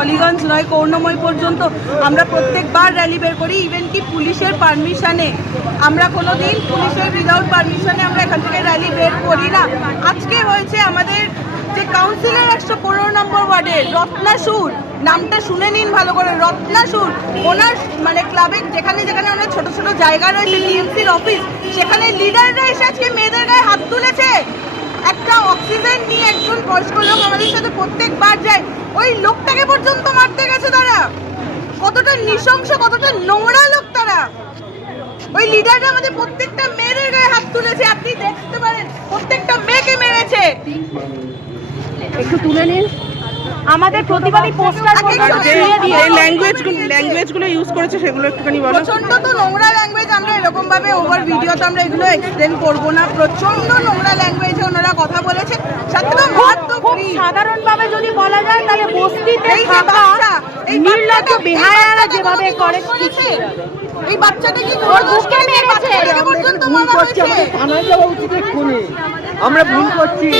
টলিগঞ্জ নয় করুণাময় পর্যন্ত আমরা প্রত্যেকবার র্যালি বের করি ইভেন কি পুলিশের পারমিশনে আমরা কোনো দিন পুলিশের উইদাউট পারমিশনে আমরা এখান থেকে র্যালি বের করি না। আজকে হয়েছে আমাদের যে কাউন্সিলর একশো পনেরো নম্বর ওয়ার্ডের রত্নাসুর নামটা শুনে নিন ভালো করে রত্নাসুর ওনার মানে ক্লাবের যেখানে যেখানে ওনার ছোট ছোট জায়গা রয়েছে টিএমসির অফিস সেখানে লিডাররা এসে আজকে মেয়েদের গায়ে হাত তুলেছে। একটা অক্সিজেন নিয়ে বয়স্ক লোক আমাদের সাথে প্রত্যেকবার যায়। ওই লোকটাকে পর্যন্ত মারতে গেছে তারা। কতটা নৃশংস কতটা নোংরা লোক তারা। ওই লিডাররা আমাদের প্রত্যেকটা মেয়েদের গায়ে হাত তুলেছে। আপনি দেখতে পারেন প্রত্যেকটা মেয়েকে মেরেছে। একটু তুলে নিন। আমাদের প্রতিবাদী পোস্টার যে ল্যাঙ্গুয়েজ ল্যাঙ্গুয়েজগুলো ইউজ করেছে সেগুলো একটুখানি বলো। প্রচণ্ড তো নোংরা ল্যাঙ্গুয়েজ আমরা এরকম ভাবে ওভার ভিডিওতে আমরা এগুলো এক্সপ্লেন করব না। প্রচণ্ড নোংরা ল্যাঙ্গুয়েজে ওনারা কথা বলেছে তো সাধারণভাবে যদি বলা যায় তাহলে বস্তিতে থাকা নির্লজ্জ বাচ্চাটা- বেহায়ারা যেভাবে করে এই বাচ্চাটা কি ওর বুকে মেরেছে। আমরা ভুল করছি।